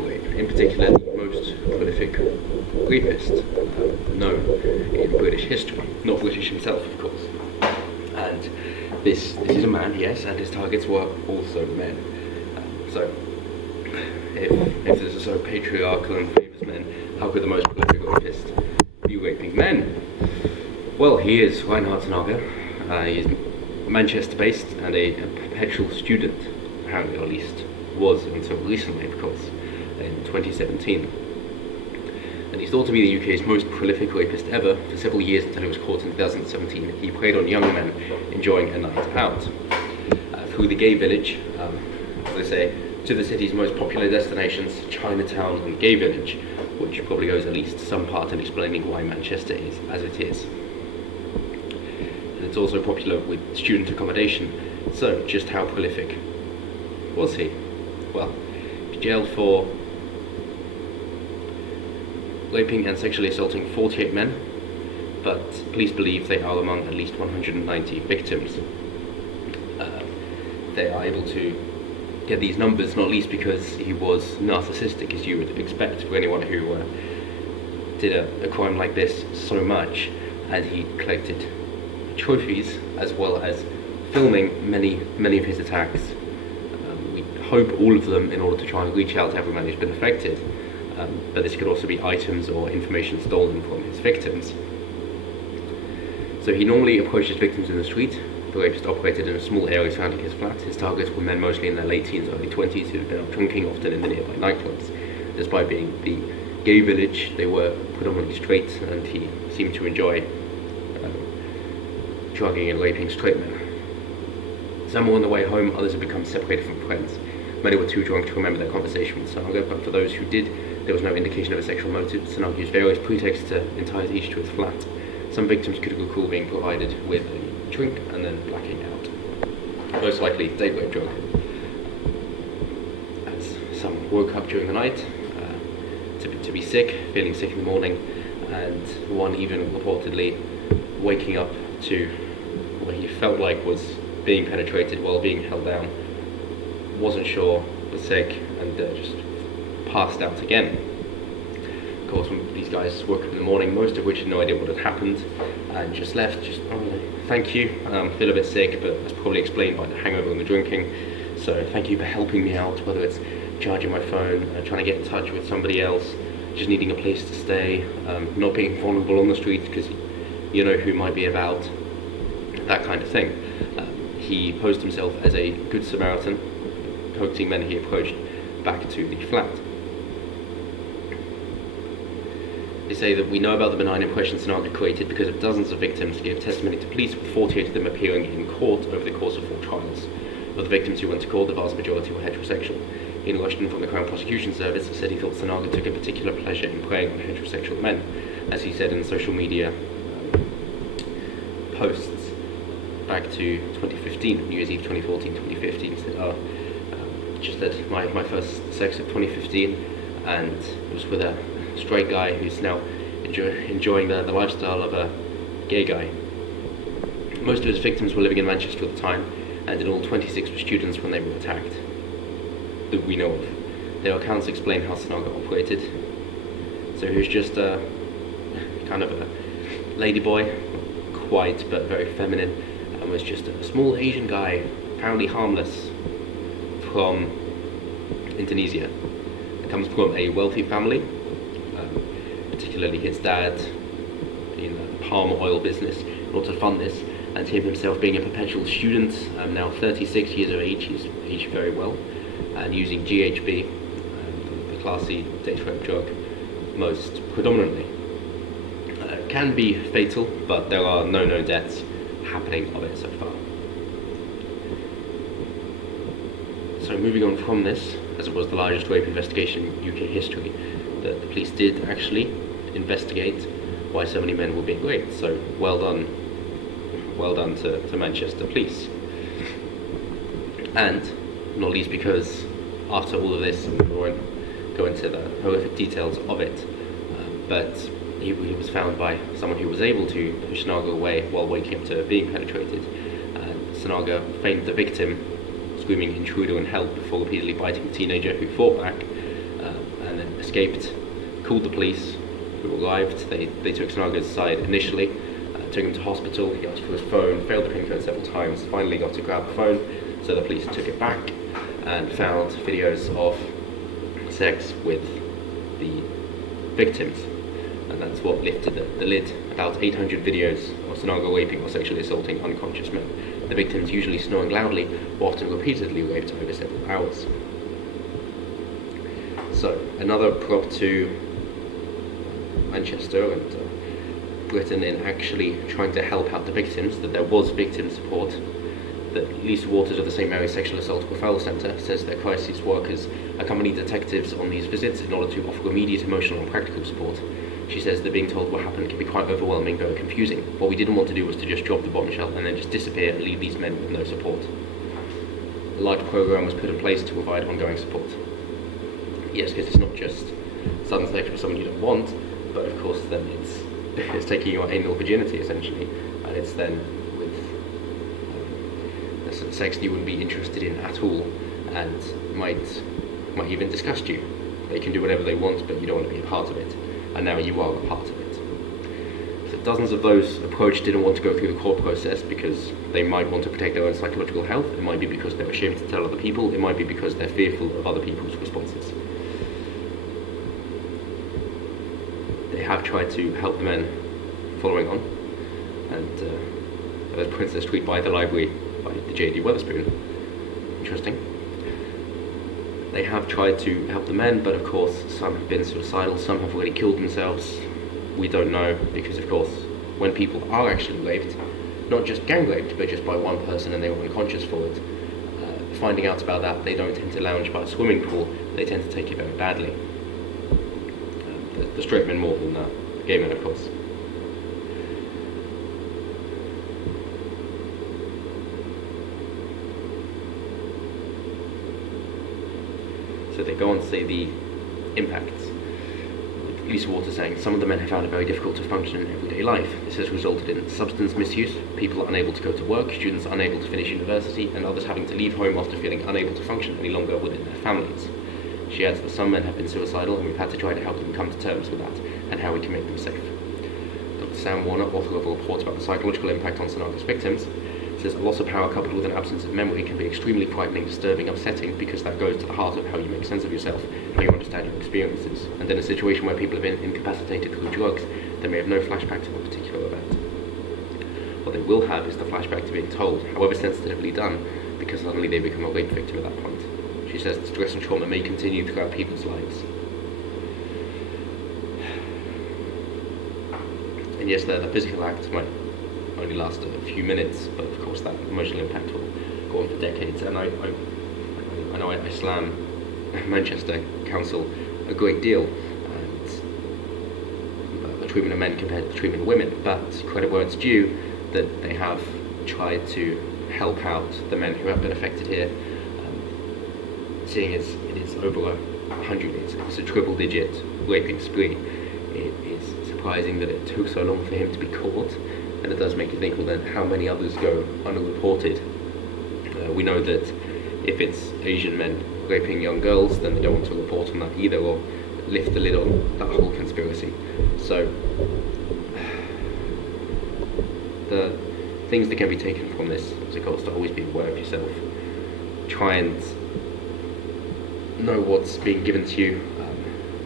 for rape, in particular the most prolific rapist known in British history, not British himself, of course. And this is a man, yes, and his targets were also men. So, if this is so patriarchal and famous men, how could the most prolific rapist be raping men? Well, he is Reynhard Sinaga. He is Manchester-based and a perpetual student, apparently, or at least was until recently, of course, in 2017. And he's thought to be the UK's most prolific rapist ever for several years until he was caught in 2017. He preyed on young men enjoying a night out. Through the gay village, as I say, to the city's most popular destinations, Chinatown and Gay Village, which probably goes at least some part in explaining why Manchester is as it is. And it's also popular with student accommodation. So, just how prolific was he? Well, he jailed for raping and sexually assaulting 48 men, but police believe they are among at least 190 victims. They are able to get these numbers not least because he was narcissistic, as you would expect for anyone who did a crime like this so much, and he collected trophies as well as filming many of his attacks. We hope all of them in order to try and reach out to everyone who's been affected, but this could also be items or information stolen from his victims. So he normally approaches victims in the street. The rapist operated in a small area surrounding his flat. His targets were men mostly in their late teens, early 20s, who had been out drinking, often in the nearby nightclubs. Despite being the gay village, they were predominantly straight, and he seemed to enjoy drugging and raping straight men. Some were on their way home, others had become separated from friends. Many were too drunk to remember their conversation with Sinaga, but for those who did, there was no indication of a sexual motive. Sinaga used various pretexts to entice each to his flat. Some victims could recall being provided with a drink and then blacking out. Most likely date rape drug. As some woke up during the night to be sick, feeling sick in the morning, and one even reportedly waking up to what he felt like was being penetrated while being held down, wasn't sure, was sick, and just passed out again. Of course, when these guys woke up in the morning, most of which had no idea what had happened, and just left, thank you, feel a bit sick, but that's probably explained by the hangover and the drinking, so thank you for helping me out, whether it's charging my phone, trying to get in touch with somebody else, just needing a place to stay, not being vulnerable on the street because you know who might be about, that kind of thing. He posed himself as a good Samaritan, coaxing men he approached back to the flat. They say that we know about the benign impression Sinaga created because of dozens of victims who gave testimony to police, with 48 of them appearing in court over the course of 4 trials. Of the victims who went to court, the vast majority were heterosexual. Ian Rushton from the Crown Prosecution Service said he thought Sinaga took a particular pleasure in preying on heterosexual men, as he said in social media posts back to 2015, New Year's Eve 2014, 2015. He said, just had my first sex of 2015, and it was with a straight guy who's now enjoying the lifestyle of a gay guy. Most of his victims were living in Manchester at the time, and in all 26 were students when they were attacked, that we know of. Their accounts explain how Sinaga operated. So he was just a kind of a ladyboy, quiet but very feminine, and was just a small Asian guy, apparently harmless, from Indonesia. He comes from a wealthy family, particularly his dad in the palm oil business, in order to fund this, and him himself being a perpetual student, now 36 years of age, he's aged very well, and using GHB, the classy date rape drug, most predominantly. Can be fatal, but there are no known deaths happening of it so far. So moving on from this, as it was the largest rape investigation in UK history, the police did actually investigate why so many men were being raped, so well done to Manchester Police. And not least because after all of this, we won't go into the horrific details of it, but he was found by someone who was able to push Sinaga away while waking up to being penetrated. And Sinaga feigned the victim, screaming intruder and help before repeatedly biting the teenager who fought back. escaped, called the police, who arrived. They took Sinaga's side initially, took him to hospital. He asked for his phone, failed the pin code several times, finally got to grab the phone, so the police took it back and found videos of sex with the victims. And that's what lifted the lid. About 800 videos of Sinaga raping or sexually assaulting unconscious men. The victims, usually snoring loudly, were often repeatedly raped over several hours. So, another prop to Manchester and Britain in actually trying to help out the victims, that there was victim support. That Lisa Waters of the St Mary's Sexual Assault Referral Centre says that crisis workers accompany detectives on these visits in order to offer immediate emotional and practical support. She says that being told what happened can be quite overwhelming, very confusing. What we didn't want to do was to just drop the bombshell and then just disappear and leave these men with no support. A large programme was put in place to provide ongoing support. Yes, because it's not just sudden sex with someone you don't want, but of course then it's taking your anal virginity essentially, and it's then with sex that you wouldn't be interested in at all, and might even disgust you. They can do whatever they want, but you don't want to be a part of it, and now you are a part of it. So dozens of those approached didn't want to go through the court process because they might want to protect their own psychological health. It might be because they're ashamed to tell other people. It might be because they're fearful of other people's responses. They have tried to help the men following on, and there's Princess Street by the Library by the J.D. Weatherspoon. Interesting. They have tried to help the men, but of course some have been suicidal, some have already killed themselves. We don't know, because of course when people are actually raped, not just gang raped, but just by one person and they were unconscious for it, finding out about that, they don't tend to lounge by a swimming pool, they tend to take it very badly. The straight men more than the gay men, of course. So they go on to say the impacts. Lisa Waters saying, some of the men have found it very difficult to function in everyday life. This has resulted in substance misuse, people unable to go to work, students unable to finish university, and others having to leave home after feeling unable to function any longer within their families. She adds that some men have been suicidal, and we've had to try to help them come to terms with that and how we can make them safe. Dr. Sam Warner, author of a report about the psychological impact on Sinaga's victims, says a loss of power coupled with an absence of memory can be extremely frightening, disturbing, upsetting, because that goes to the heart of how you make sense of yourself, how you understand your experiences. And in a situation where people have been incapacitated through drugs, they may have no flashback to one particular event. What they will have is the flashback to being told, however sensitively done, because suddenly they become a rape victim at that point. She says that stress and trauma may continue throughout people's lives. And yes, the physical act might only last a few minutes, but of course that emotional impact will go on for decades. And I know I slam Manchester Council a great deal, and the treatment of men compared to the treatment of women, but credit where it's due that they have tried to help out the men who have been affected here. Seeing as it is over 100, it's a triple-digit raping spree, it is surprising that it took so long for him to be caught, and it does make you think, well then, how many others go unreported? We know that if it's Asian men raping young girls, then they don't want to report on that either, or lift the lid on that whole conspiracy. So, the things that can be taken from this is, of course, to always be aware of yourself. Try and know what's being given to you,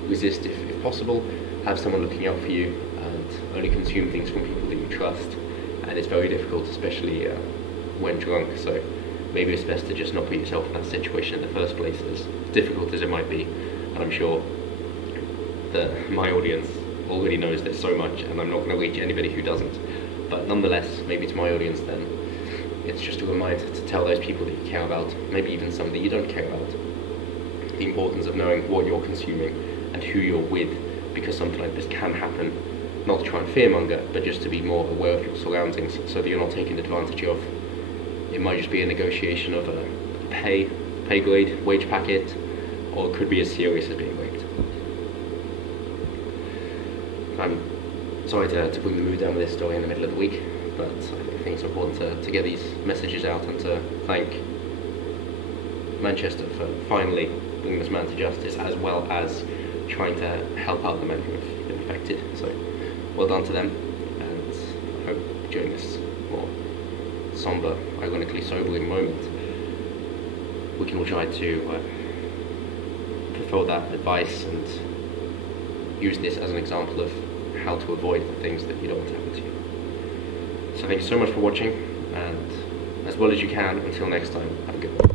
resist if possible, have someone looking out for you, and only consume things from people that you trust. And it's very difficult, especially when drunk, so maybe it's best to just not put yourself in that situation in the first place, as difficult as it might be. And I'm sure that my audience already knows this so much, and I'm not going to reach anybody who doesn't. But nonetheless, maybe to my audience then, it's just a reminder to tell those people that you care about, maybe even some that you don't care about, the importance of knowing what you're consuming and who you're with, because something like this can happen. Not to try and fearmonger, but just to be more aware of your surroundings, so that you're not taken advantage of. It might just be a negotiation of a pay grade, wage packet, or it could be as serious as being raped. I'm sorry to bring the mood down with this story in the middle of the week, but I think it's important to get these messages out and to thank Manchester for finally bringing this man to justice, as well as trying to help out the men who have been affected. So well done to them, and I hope during this more somber, ironically sobering moment, we can all try to fulfill that advice and use this as an example of how to avoid the things that you don't want to happen to you. So thank you so much for watching, and as well as you can, until next time, have a good one.